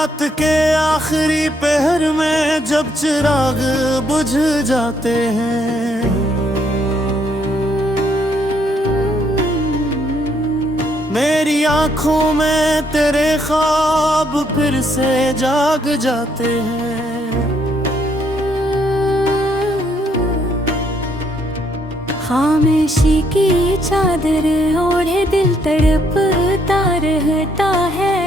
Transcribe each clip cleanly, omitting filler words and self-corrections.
रात के आखिरी पहर में जब चिराग बुझ जाते हैं, मेरी आंखों में तेरे ख्वाब फिर से जाग जाते हैं। खामोशी की चादर ओढ़े दिल तड़पता रहता है।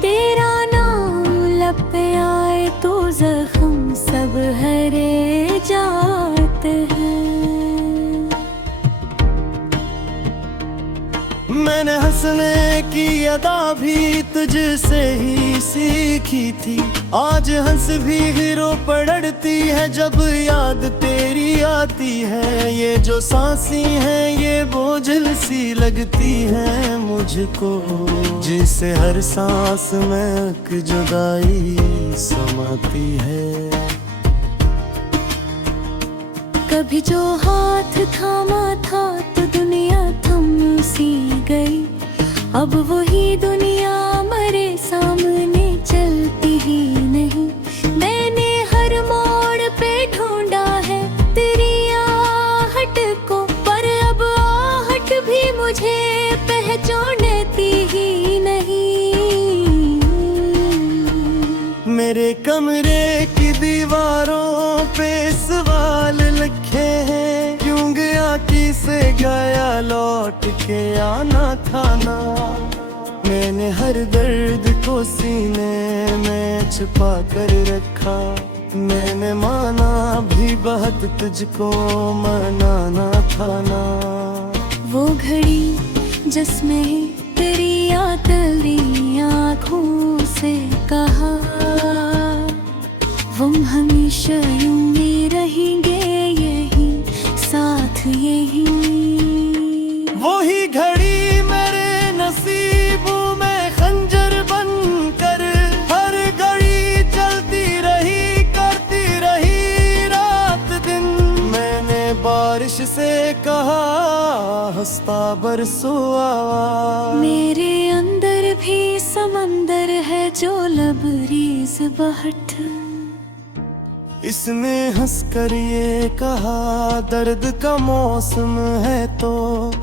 तेरा नाम लब पे आए तो जख्म सब हरे जाते हैं। मैंने हंसने की अदा भी तुझसे ही सीखी थी, आज हंस भी गिरो पड़ती है जब याद तेरी आती है। ये जो सांसी हैं ये बोझल सी लगती है मुझको, जिसे हर सांस में एक जुदाई समाती है। कभी जो हाथ थामा था तो दुनिया थम सी गई, अब वही दुनिया मेरे सामने चलती ही नहीं। मैंने हर मोड़ पे ढूंढा है तेरी आहट को, पर अब आहट भी मुझे पहचानती ही नहीं। मेरे कमरे की दीवारों पे सवाल लिखे हैं, क्यों गया किसे गया लौट के आना था ना। मैंने हर दर्द को सीने में छुपा कर रखा, मैंने माना भी बहुत तुझको मनाना था ना। वो घड़ी जिसमें तेरी आतली आँखों से कहा, हम हमेशा यूं ही रहेंगे यही साथ यही। वही घड़ी मेरे नसीबों में खंजर बनकर हर घड़ी चलती रही, करती रही रात दिन। मैंने बारिश से कहा हंसता बरसो आवा, मेरे अंदर भी समंदर है जो लबरेज बहट। इसने हंसकर ये कहा दर्द का मौसम है तो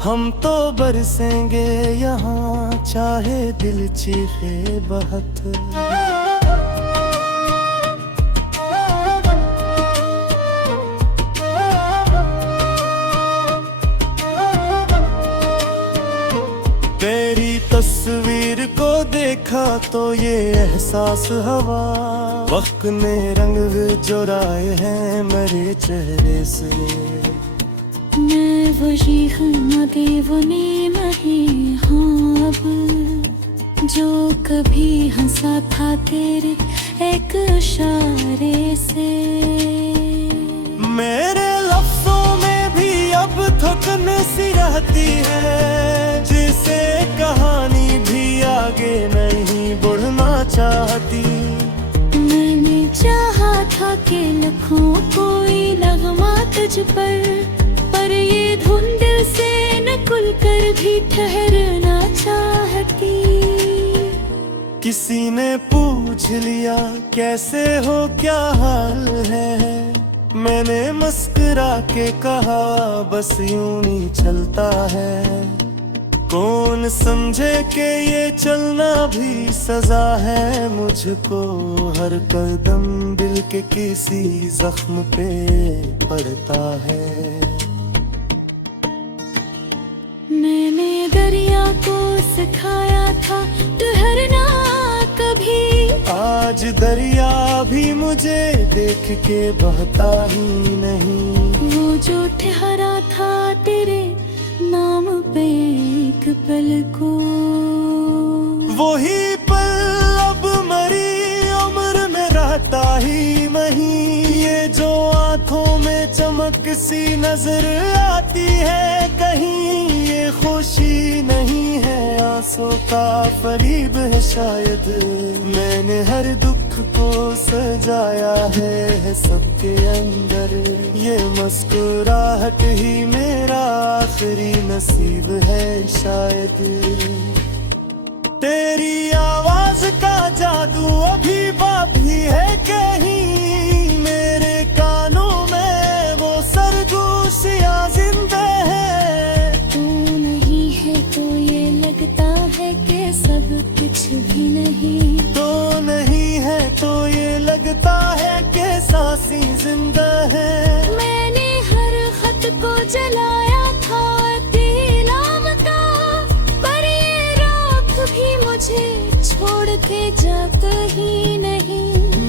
हम तो बरसेंगे यहाँ, चाहे दिल चीखे बहुत। तेरी तस्वीर को देखा तो ये एहसास हवा, वक्त ने रंग चुराए हैं मेरे चेहरे से। मैं वही हूँ दीवानी नहीं हूँ अब, जो कभी हंसा था तेरे एक इशारे से। मेरे लफ्जों में भी अब थकन सी रहती है, जिसे कहानी भी आगे नहीं बढ़ना चाहती। मैंने चाहा था कि लिखूं कोई नगमा तुझ पर ये धुन दिल से न खुल कर भी ठहरना चाहती। किसी ने पूछ लिया कैसे हो क्या हाल है, मैंने मुस्कुरा के कहा बस यूं ही चलता है। कौन समझे कि ये चलना भी सजा है मुझको, हर कदम दिल के किसी जख्म पे पड़ता है। मैंने दरिया को सिखाया था ठहरना कभी, आज दरिया भी मुझे देख के बहता ही नहीं। वो जो ठहरा था तेरे नाम पे एक पल को, वही पल अब मरी उम्र में रहता ही नहीं। ये जो आंखों में चमक सी नजर आती है कहीं, ये खुशी नहीं है आंसू का फरीब है शायद। मैंने हर दुख दुख को सजाया है सबके अंदर। ये मुस्कुराहट ही मेरा आखिरी नसीब है शायद। तेरी आवाज का जादू अभी बाकी है कहीं, मेरे कानों में वो सरगोशियां जिंदा है। तू नहीं है तो ये लगता है कि सब कुछ भी नहीं। तो नहीं है तो ये लगता है कि सांसें जिंदा है। मैंने हर खत को जलाया था दिलाम का, पर ये रात भी मुझे छोड़ के जा कहीं नहीं।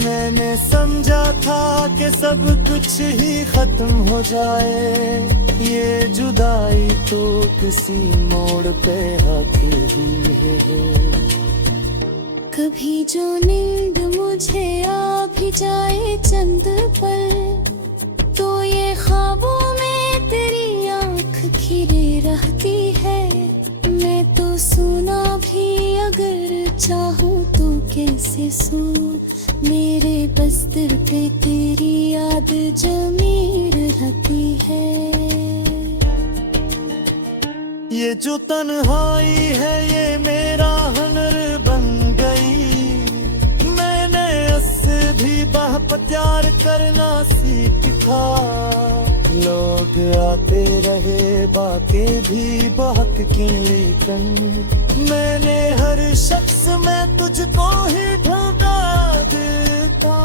मैंने समझा था कि सब कुछ ही खत्म हो जाए, ये जुदाई तो किसी मोड़ पे आती हुई है। कभी जो नींद मुझे आ भी जाए चंद पल, तो ये ख्वाबों में तेरी आंख खिरे रहती है। मैं तो सोना भी अगर चाहूँ तो कैसे सो, मेरे बस्तर पे तेरी याद जमीर रहती है। ये जो तन्हाई है ये मेरा हुनर बन गई। मैंने उससे भी प्यार करना सीखा। लोग आते रहे बातें भी बहुत की, लेकिन मैंने हर शख्स में तुझको ही ढूंढा देता।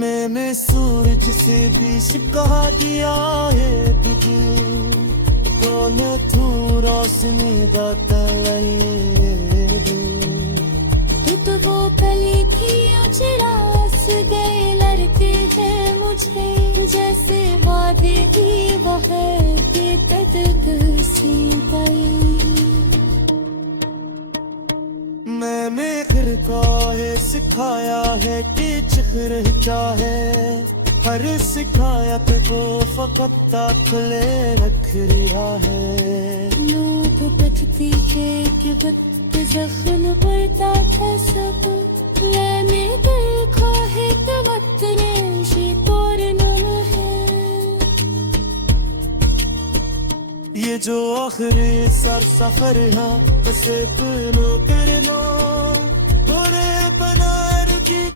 मैंने सूरज से भी कहा दिया है तुझे, कौन तू रोशनी दाता तू तो वो कली थी उजड़ास गए लड़के हैं मुझे, जैसे वादे भी वह सी गई। मैंने फिर है सिखाया है कि चेहरे क्या है, हर शिकायत को फकत खुले रख रिहा है। लोग बचती है कि वक्त जख्म बढ़ता था सब, मैंने देखा है कि वक्त रेशे तोड़ना है। ये जो आखिरी सर सफर है उसे पूरा करना पूरे बना रुकी।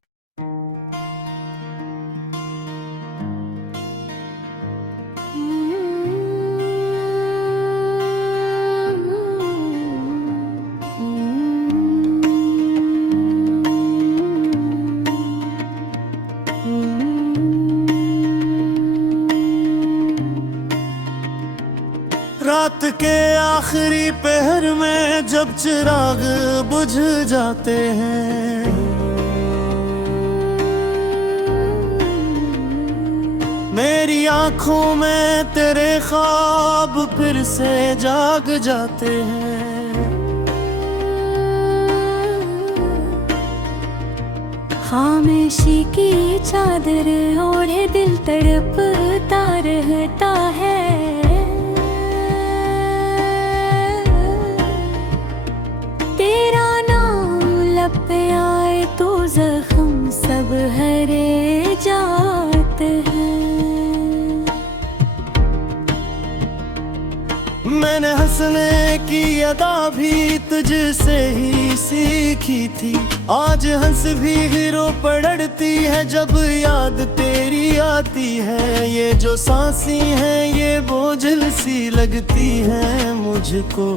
रात के आखिरी पहर में जब चिराग बुझ जाते हैं, मेरी आंखों में तेरे ख्वाब फिर से जाग जाते हैं। खामोशी की चादर ओढ़े दिल तड़पता रहता है। तेरा नाम लब पे आए तो जख्म सब हरे जाते हैं। मैंने हंसने की अदा भी तुझसे ही सीखी थी, आज हंस भी रो पड़ती है जब याद तेरी आती है। ये जो सांसें हैं ये बोझल सी लगती है मुझको,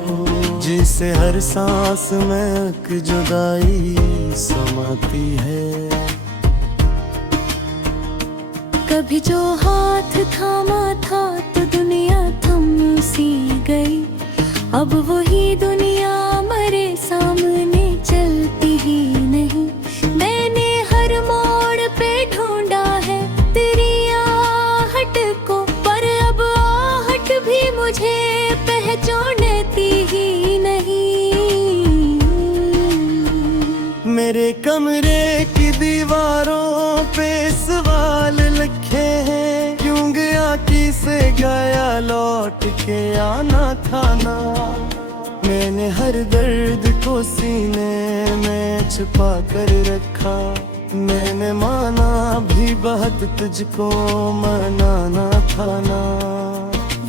जिसे हर सांस में एक जुदाई समाती है। कभी जो हाथ थामा था तो दुनिया थम सी गई, अब वही दुनिया मेरे सामने चलती ही नहीं। मैंने हर मोड़ पे ढूंढा है तेरी आहट को, पर अब आहट भी मुझे पहचानती ही नहीं। मेरे कमरे की दीवारों पे सवाल लिखे हैं, क्यों गया किसे गया लौट के आना था ना। मैंने हर दर्द को सीने में छुपा कर रखा। मैंने माना भी बहुत तुझको मनाना था ना।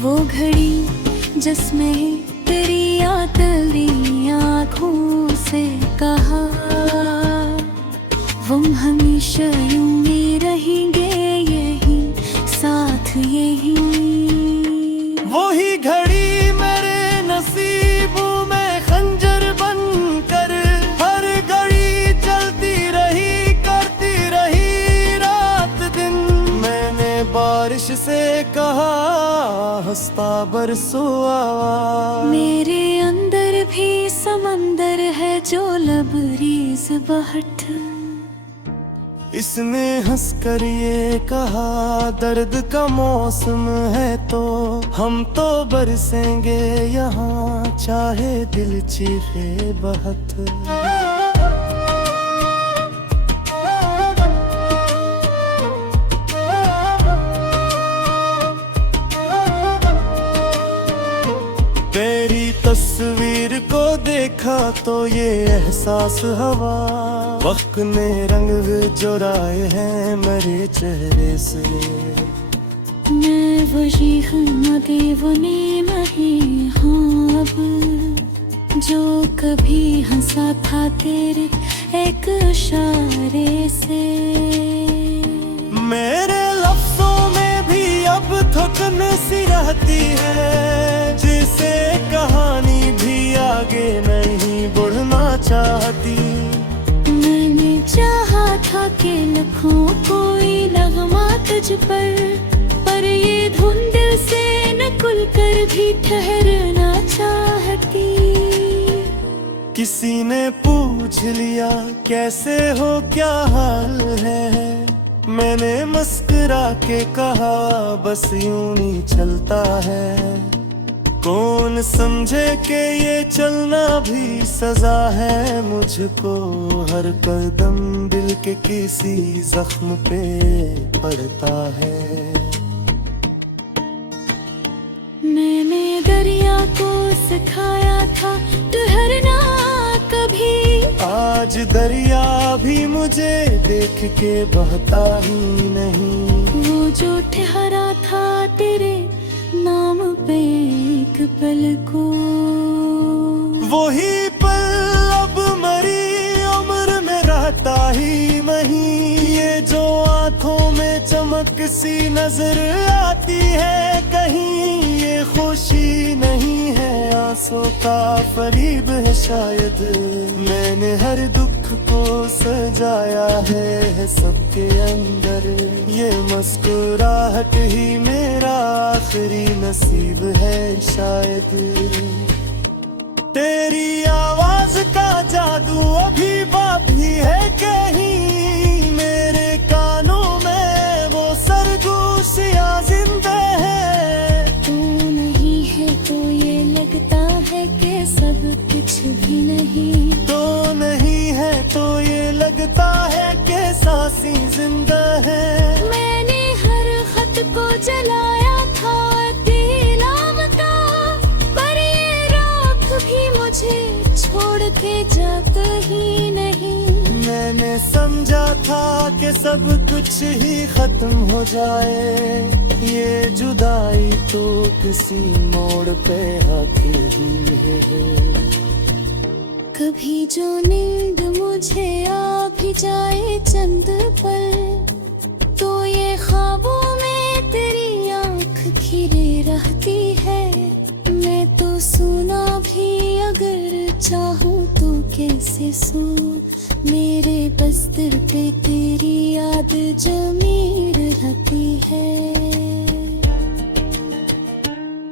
वो घड़ी जिसमें तेरी यादें आँखों से कहा, हम हमेशा यूं ही रहेंगे यही साथ यही। वही घड़ी मेरे नसीबों में खंजर बनकर हर घड़ी चलती रही, करती रही रात दिन। मैंने बारिश से कहा हंसता बरसों आवा। मेरे अंदर भी समंदर है जो लबरेज बहट। इसने हंसकर ये कहा दर्द का मौसम है तो हम तो बरसेंगे यहाँ, चाहे दिल चीखे बहुत। तेरी तस्वीर को देखा तो ये एहसास हवा। वक्त ने रंग चुराए हैं मेरे चेहरे से। मैं वही हूँ दीवानी नहीं हूँ अब, जो कभी हंसा था तेरे एक इशारे से। मेरे लफ्जों में भी अब थकन सी रहती है, जिसे कहानी भी आगे नहीं बढ़ना चाहती। मैंने चाहा था कि लिखूं कोई नगमा तुझ पर ये धुन दिल से नकुल कर भी ठहरना चाहती। किसी ने पूछ लिया कैसे हो क्या हाल है, मैंने मुस्कुरा के कहा बस यूं ही चलता है। कौन समझे कि ये चलना भी सजा है मुझको, हर कदम दिल के किसी जख्म पे पड़ता है। मैंने दरिया को सिखाया था ठहरना कभी, आज दरिया भी मुझे देख के बहता ही नहीं। वो जो ठहरा था तेरे नाम पे एक पल को, वही पल अब मरी उम्र में रहता ही नहीं। ये जो आंखों में चमक सी नजर आती है कहीं, ये खुशी नहीं है आंसू का फरीब है शायद। मैंने हर दुख को सजाया है सबके अंदर, ये मुस्कुराहट ही मेरा आखिरी नसीब है शायद। तेरी आवाज का जादू अभी बाकी है कहीं, मेरे कानों में वो सरगोशियां जिंदा है। तू नहीं है तो ये लगता है कि सब कुछ भी नहीं, तो नहीं है तो ये लगता है कि सांसें जिंदा है। मैंने हर खत को जलाया था दिलाम का, पर ये राख भी मुझे छोड़ के जाता ही नहीं। मैंने समझा था कि सब कुछ ही खत्म हो जाए, ये जुदाई तो किसी मोड़ पे आती हुई है। कभी जो नींद मुझे आ भी जाए चंद पल, तो ये ख्वाबों में तेरी आंख खिरे रहती है। मैं तो सोना भी अगर चाहूँ तो कैसे सो, मेरे बस्तर पे तेरी याद जमीर रहती है।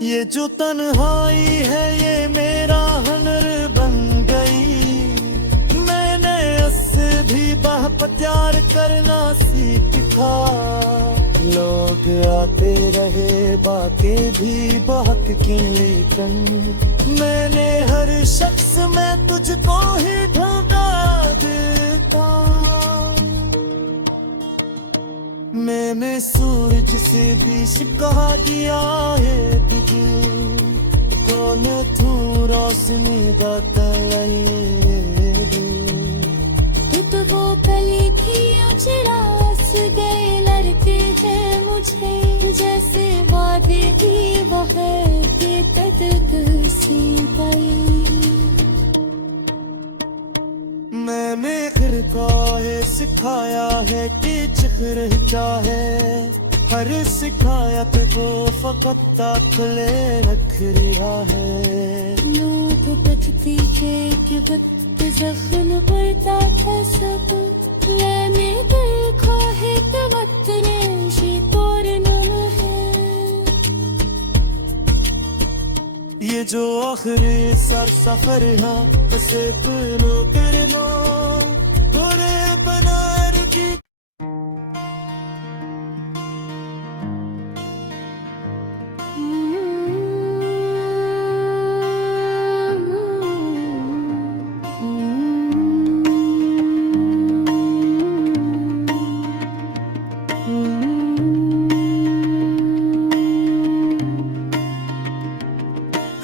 ये जो तन्हाई है ये मेरा हुनर बन गई, मैंने उससे भी प्यार करना सीखा। लोग आते रहे बातें भी बहुत की, लेकिन मैंने हर शख्स में तुझको ही ढूंढा देता। मैंने सूरज से भी शिकवा किया है तुझे, कौन तू रोशनी दा तलैया तू तो वो गली थी उजड़ास गए लड़के है मुझे जैसे वादे की वह के तद सी पाई मैंने फिरका है सिखाया है कि चेहरे चाहे हर शिकायत को फकत खुले रख रिहा है लोग बचती के वक्त जख्म पड़ता था सब मैंने देखा है कि वक्त रेशे तोड़ना है ये जो आखिरी सर सफर है उसे पूरा करना तोरे बनार की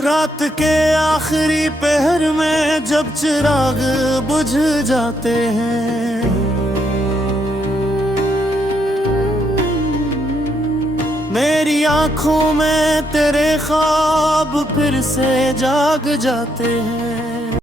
रात के आखिरी पहर में जब चिराग बुझ जाते हैं मेरी आंखों में तेरे ख्वाब फिर से जाग जाते हैं